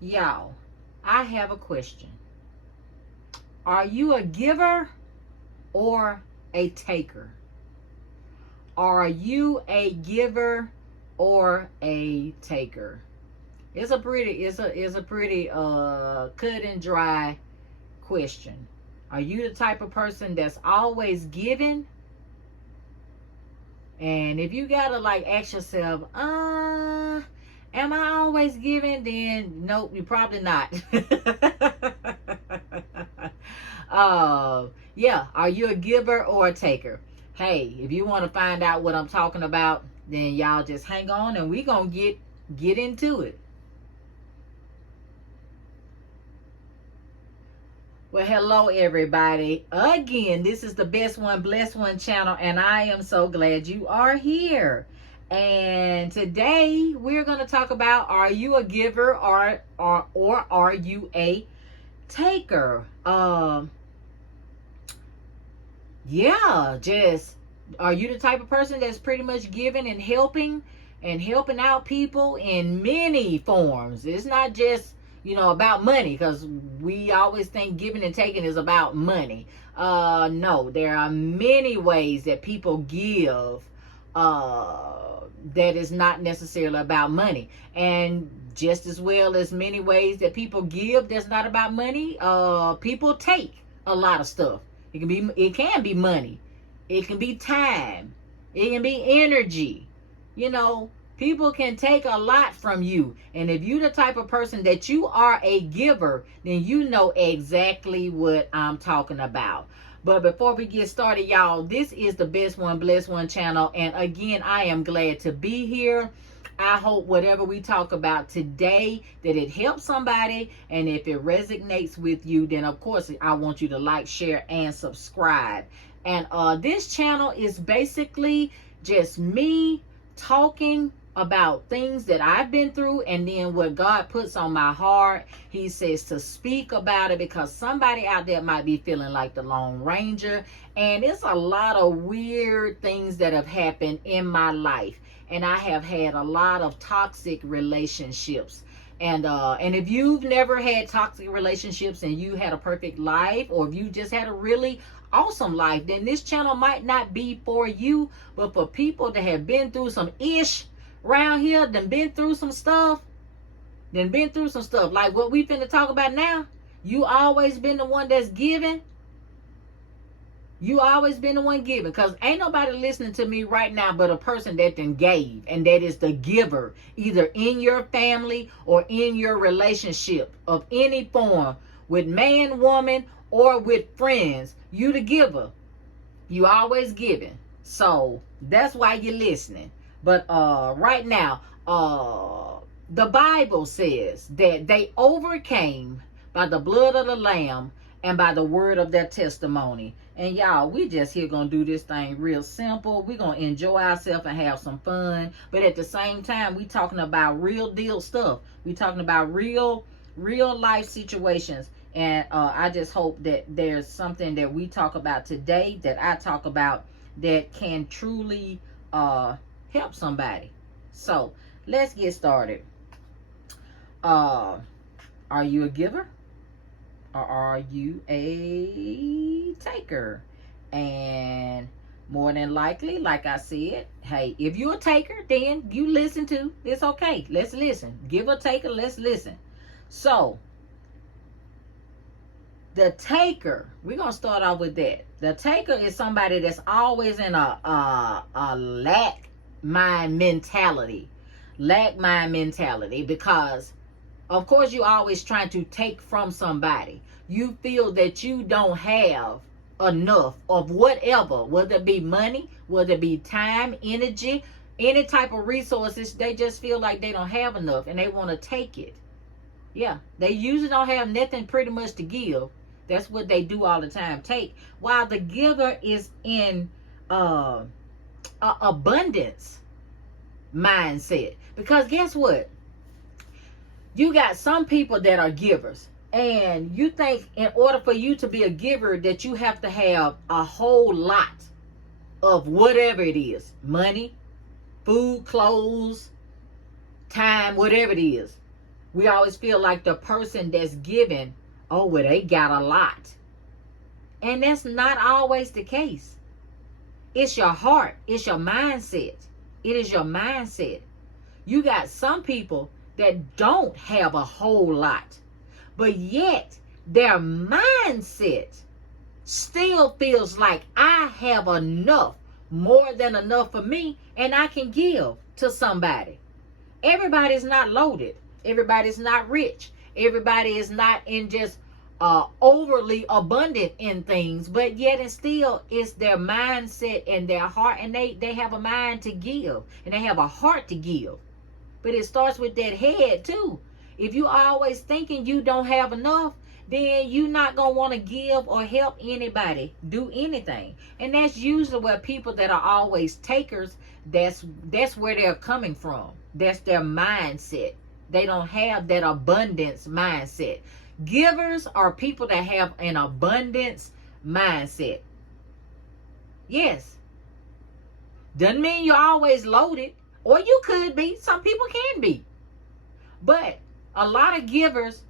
Y'all, I have a question. Are you a giver or a taker? Are you a giver or a taker? It's a pretty cut and dry question. Are you the type of person that's always giving? And if you gotta like ask yourself, am I always giving? Then nope, you're probably not. Yeah, are you a giver or a taker? Hey, if you want to find out what I'm talking about, then y'all just hang on and we gonna get into it. Well, hello everybody. Again, this is the Best One Blessed One channel, and I am so glad you are here. And today we're going to talk about, are you a giver or are you a taker? Yeah, just are you the type of person that's pretty much giving and helping out people in many forms? It's not just about money, because we always think giving and taking is about money. No, there are many ways that people give that is not necessarily about money, and just as well as many ways that people give that's not about money, people take a lot of stuff. It can be money, it can be time, it can be energy. People can take a lot from you. And if you're the type of person that you are a giver, then you know exactly what I'm talking about. But before we get started, y'all, this is the Best One Blessed One channel. And again, I am glad to be here. I hope whatever we talk about today, that it helps somebody. And if it resonates with you, then of course, I want you to like, share, and subscribe. And this channel is basically just me talking about things that I've been through, and then what God puts on my heart, he says to speak about it, because somebody out there might be feeling like the Lone Ranger. And it's a lot of weird things that have happened in my life, and I have had a lot of toxic relationships. And if you've never had toxic relationships and you had a perfect life, or if you just had a really awesome life, then this channel might not be for you. But for people that have been through some ish around here, been through some stuff like what we finna talk about now. You always been the one that's giving. You always been the one giving, because ain't nobody listening to me right now but a person that then gave, and that is the giver, either in your family or in your relationship of any form, with man, woman, or with friends. You the giver. You always giving. So that's why you're listening. But right now, the Bible says that they overcame by the blood of the Lamb and by the word of their testimony. And y'all, we just here gonna do this thing real simple. We're gonna enjoy ourselves and have some fun. But at the same time, we talking about real deal stuff. We talking about real life situations. And I just hope that there's something that we talk about today, that I talk about, that can truly help somebody. So let's get started. Are you a giver or are you a taker? And more than likely, like I said, hey, if you're a taker, then you listen to. It's okay. Let's listen. Give or taker, let's listen. So the taker, we're gonna start off with that. The taker is somebody that's always in a lack mind mentality, because of course you're always trying to take from somebody. You feel that you don't have enough of whatever, whether it be money, whether it be time, energy, any type of resources. They just feel like they don't have enough and they want to take it. Yeah, they usually don't have nothing pretty much to give. That's what they do all the time, take. While the giver is in abundance mindset. Because guess what? You got some people that are givers, and you think in order for you to be a giver that you have to have a whole lot of whatever it is, money, food, clothes, time, whatever it is. We always feel like the person that's giving, oh, well, they got a lot. And that's not always the case. It's your heart. It's your mindset. It is your mindset. You got some people that don't have a whole lot, but yet their mindset still feels like I have enough, more than enough for me, and I can give to somebody. Everybody's not loaded. Everybody's not rich. Everybody is not in just overly abundant in things, but yet and still it's their mindset and their heart, and they have a mind to give, and they have a heart to give. But it starts with that head too. If you always thinking you don't have enough, then you're not going to want to give or help anybody do anything. And that's usually where people that are always takers, that's where they're coming from. That's their mindset. They don't have that abundance mindset. Givers are people that have an abundance mindset. Yes. Doesn't mean you're always loaded, or you could be. Some people can be. But a lot of givers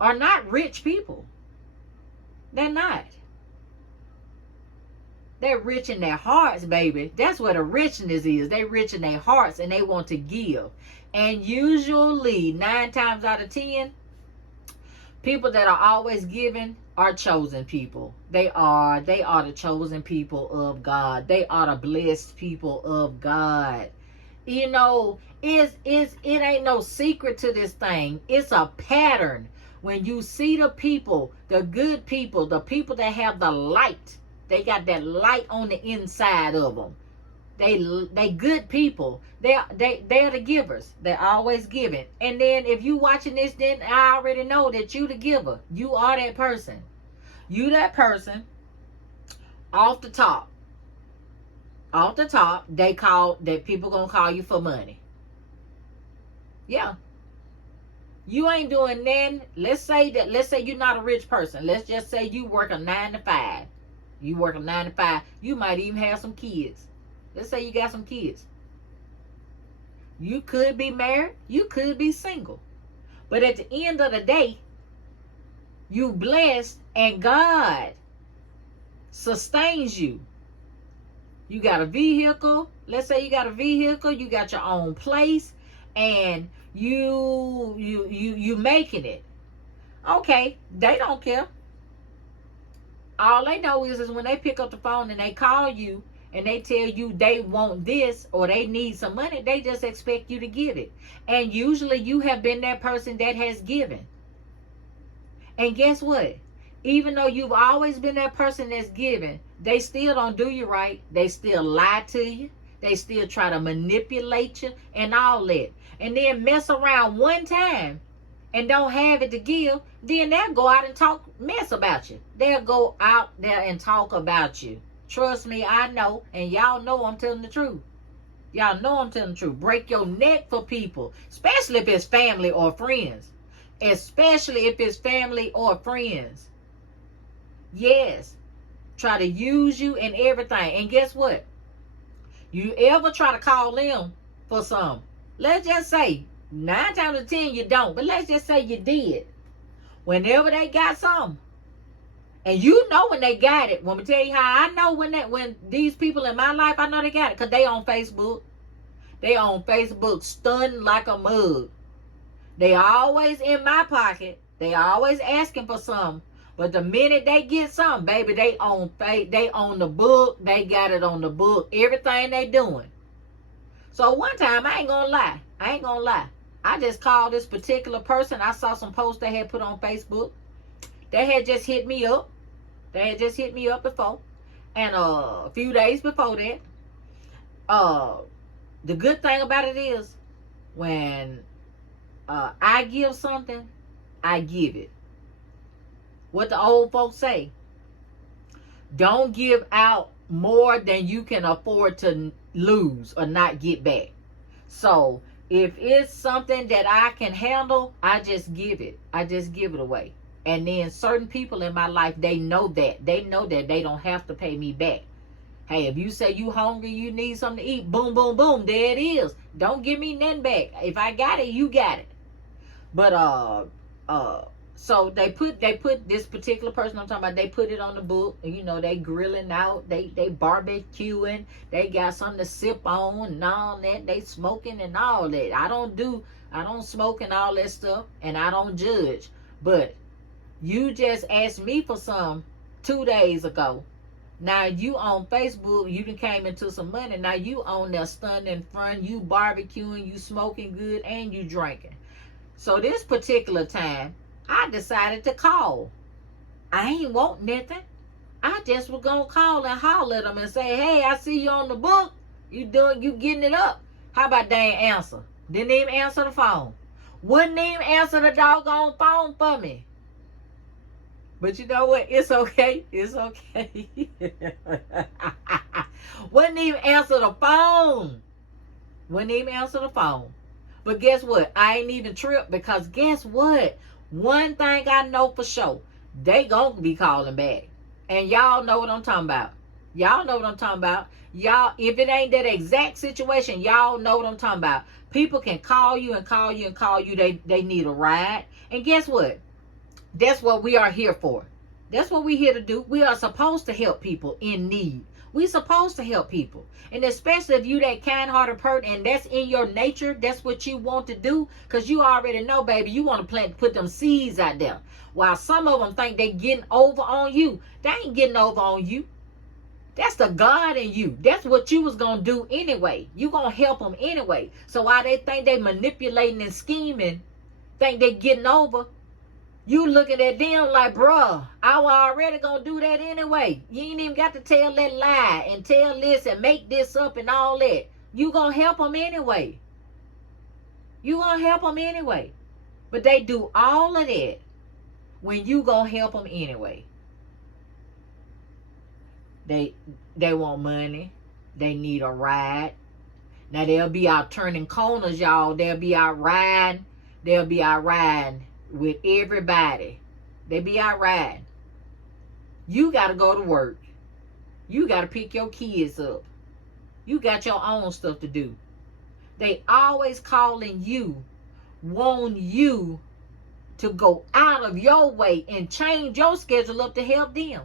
are not rich people. They're not. They're rich in their hearts, baby. That's where the richness is. They rich in their hearts and they want to give. And usually 9 times out of 10, people that are always giving are chosen people. They are the chosen people of God. They are the blessed people of God. You know, it ain't no secret to this thing. It's a pattern. When you see the people, the good people, the people that have the light, they got that light on the inside of them. They good people. They're the givers. They're always giving. And then if you watching this, then I already know that you the giver. You are that person. You that person. Off the top, that people gonna call you for money. Yeah. You ain't doing nothing. Let's say you're not a rich person. Let's just say you work a 9 to 5. You work a 9 to 5. You might even have some kids. Let's say you got some kids. You could be married. You could be single. But at the end of the day, you blessed and God sustains you. You got a vehicle. Let's say you got a vehicle. You got your own place. And you making it. Okay. They don't care. All they know is when they pick up the phone and they call you and they tell you they want this or they need some money, they just expect you to give it. And usually you have been that person that has given. And guess what? Even though you've always been that person that's given, they still don't do you right. They still lie to you. They still try to manipulate you and all that. And then mess around one time and don't have it to give, then they'll go out and talk mess about you. They'll go out there and talk about you. Trust me, I know. And y'all know I'm telling the truth. Y'all know I'm telling the truth. Break your neck for people, especially if it's family or friends. Especially if it's family or friends. Yes. Try to use you and everything. And guess what? You ever try to call them for some? Let's just say 9 times out of 10 you don't. But let's just say you did. Whenever they got something. And you know when they got it. Let me tell you how I know when these people in my life, I know they got it. Because they on Facebook. They on Facebook stunned like a mug. They always in my pocket. They always asking for something. But the minute they get something, baby, they on the book. They got it on the book. Everything they doing. So one time, I ain't gonna lie. I just called this particular person. I saw some posts they had put on Facebook. They had just hit me up. Before. And a few days before that. The good thing about it is, when I give something, I give it. What the old folks say. Don't give out more than you can afford to lose or not get back. So if it's something that I can handle, I just give it. I just give it away. And then certain people in my life, they know that. They know that they don't have to pay me back. Hey, if you say you hungry, you need something to eat, boom, boom, boom, there it is. Don't give me nothing back. If I got it, you got it. But uh so they put this particular person I'm talking about, they put it on the book, and you know, they grilling out, they barbecuing, they got something to sip on and all that, they smoking and all that. I don't smoke and all that stuff, and I don't judge. But you just asked me for some 2 days ago. Now you on Facebook, you done came into some money. Now you on there stunning in front, you barbecuing, you smoking good, and you drinking. So this particular time, I decided to call. I ain't want nothing. I just was gonna call and holler at them and say, hey, I see you on the book. You getting it up. How about they ain't answer? Didn't even answer the phone. Wouldn't even answer the doggone phone for me. But you know what? It's okay. It's okay. Wouldn't even answer the phone. Wouldn't even answer the phone. But guess what? I ain't even tripped, because guess what? One thing I know for sure, they gonna be calling back. And y'all know what I'm talking about. Y'all know what I'm talking about. Y'all, if it ain't that exact situation, y'all know what I'm talking about. People can call you and call you and call you. They need a ride. And guess what? That's what we are here for. That's what we're here to do. We are supposed to help people in need. We're supposed to help people. And especially if you that kind-hearted person and that's in your nature, that's what you want to do, because you already know, baby, you want to put them seeds out there. While some of them think they getting over on you, they ain't getting over on you. That's the God in you. That's what you was going to do anyway. You going to help them anyway. So while they think they manipulating and scheming, think they getting over, you looking at them like, bruh, I was already going to do that anyway. You ain't even got to tell that lie and tell this and make this up and all that. You going to help them anyway. You going to help them anyway. But they do all of that when you going to help them anyway. They want money. They need a ride. Now, they'll be out turning corners, y'all. They'll be out riding. They'll be out riding with everybody. They be out riding. You got to go to work. You got to pick your kids up. You got your own stuff to do. They always calling you, want you to go out of your way and change your schedule up to help them.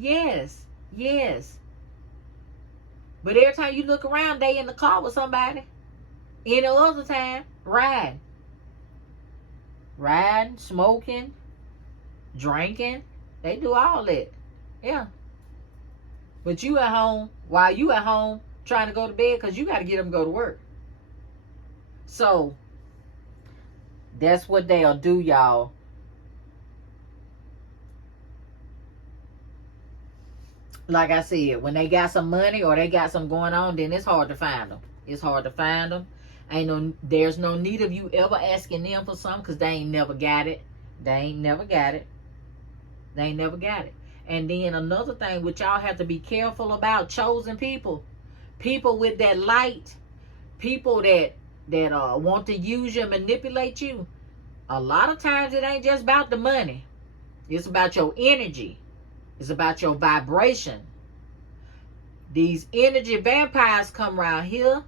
Yes, yes. But every time you look around, they in the car with somebody. Any other time, riding, smoking, drinking. They do all that. Yeah. But you at home, while you at home trying to go to bed, because you got to get them to go to work. So that's what they'll do, y'all. Like I said, when they got some money or they got something going on, then it's hard to find them. It's hard to find them. There's no need of you ever asking them for something, because they ain't never got it. They ain't never got it. They ain't never got it. And then another thing which y'all have to be careful about, chosen people. People with that light. People that want to use you and manipulate you. A lot of times it ain't just about the money. It's about your energy. It's about your vibration. These energy vampires come around here.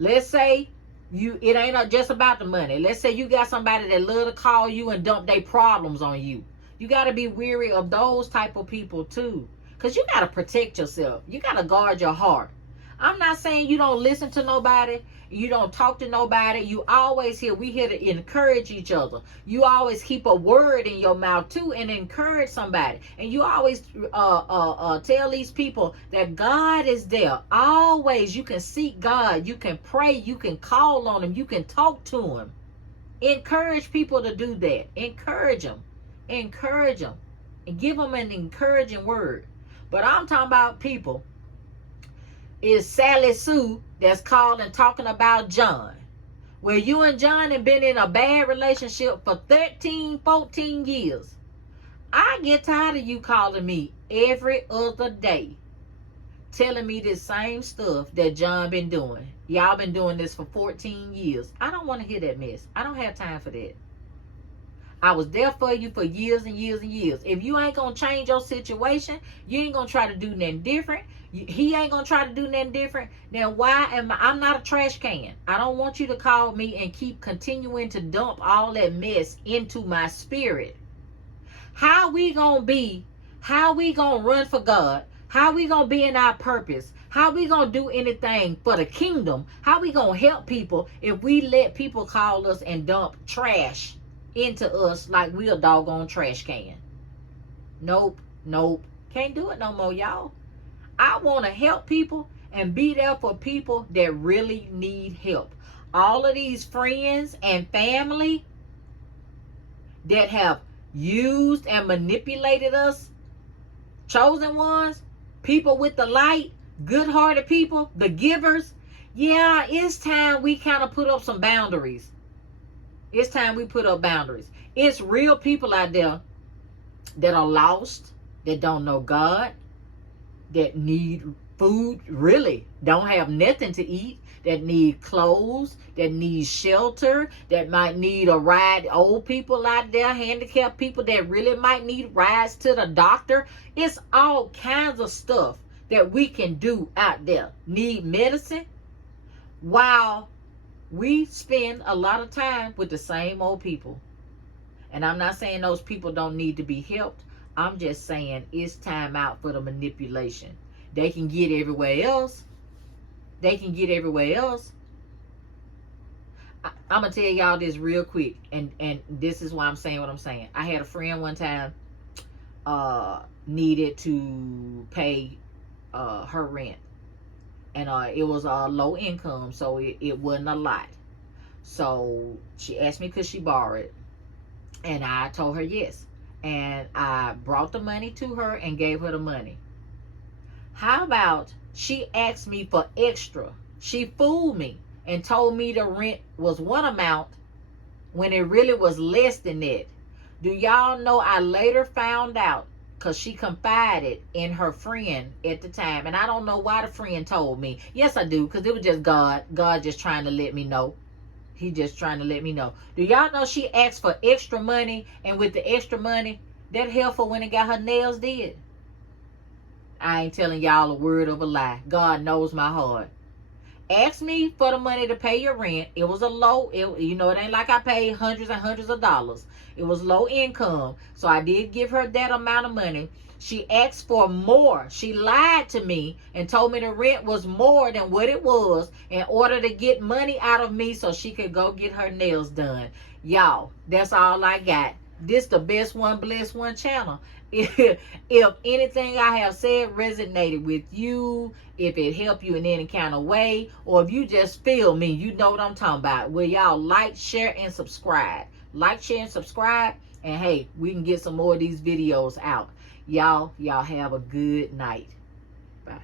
Let's say it ain't just about the money. Let's say you got somebody that love to call you and dump their problems on you. You got to be wary of those type of people too. Because you got to protect yourself. You got to guard your heart. I'm not saying you don't listen to nobody. You don't talk to nobody. You always here. We here to encourage each other. You always keep a word in your mouth too and encourage somebody. And you always tell these people that God is there. Always. You can seek God. You can pray. You can call on him. You can talk to him. Encourage people to do that. Encourage them. Encourage them. And give them an encouraging word. But I'm talking about people. Is Sally Sue that's calling talking about John. Where you and John have been in a bad relationship for 13, 14 years. I get tired of you calling me every other day. Telling me this same stuff that John been doing. Y'all been doing this for 14 years. I don't want to hear that mess. I don't have time for that. I was there for you for years and years and years. If you ain't gonna change your situation, you ain't gonna try to do nothing different. He ain't gonna try to do nothing different. Then why am I'm not a trash can. I don't want you to call me and keep continuing to dump all that mess into my spirit. How we gonna be? How we gonna run for God? How we gonna be in our purpose? How we gonna do anything for the kingdom? How we gonna help people if we let people call us and dump trash into us like we a doggone trash can? Nope, nope. Can't do it no more, y'all. I want to help people and be there for people that really need help. All of these friends and family that have used and manipulated us, chosen ones, people with the light, good-hearted people, the givers. Yeah, it's time we kind of put up some boundaries. It's time we put up boundaries. It's real people out there that are lost, that don't know God, that need food, really don't have nothing to eat, that need clothes, that need shelter, that might need a ride. Old people out there, handicapped people that really might need rides to the doctor. It's all kinds of stuff that we can do out there. Need medicine, while we spend a lot of time with the same old people. And I'm not saying those people don't need to be helped. I'm just saying it's time out for the manipulation. They can get everywhere else. They can get everywhere else. I'm going to tell y'all this real quick. And this is why I'm saying what I'm saying. I had a friend one time needed to pay her rent. And it was a low income, so it wasn't a lot. So she asked me could she borrow it. And I told her yes. And I brought the money to her and gave her the money. How about she asked me for extra? She fooled me and told me the rent was one amount when it really was less than that. Do y'all know I later found out, because she confided in her friend at the time. And I don't know why the friend told me. Yes, I do, because it was just God. God just trying to let me know. He just trying to let me know. Do y'all know she asked for extra money, and with the extra money, that heifer went and got her nails did? I ain't telling y'all a word of a lie. God knows my heart. Asked me for the money to pay your rent. It was a low, it ain't like I paid hundreds and hundreds of dollars. It was low income. So I did give her that amount of money. She asked for more. She lied to me and told me the rent was more than what it was in order to get money out of me so she could go get her nails done. Y'all, that's all I got. This the Best One Blessed One channel. If anything I have said resonated with you, if it helped you in any kind of way, or if you just feel me, you know what I'm talking about. Will y'all like, share, and subscribe? Like, share, and subscribe. And hey, we can get some more of these videos out. Y'all have a good night. Bye.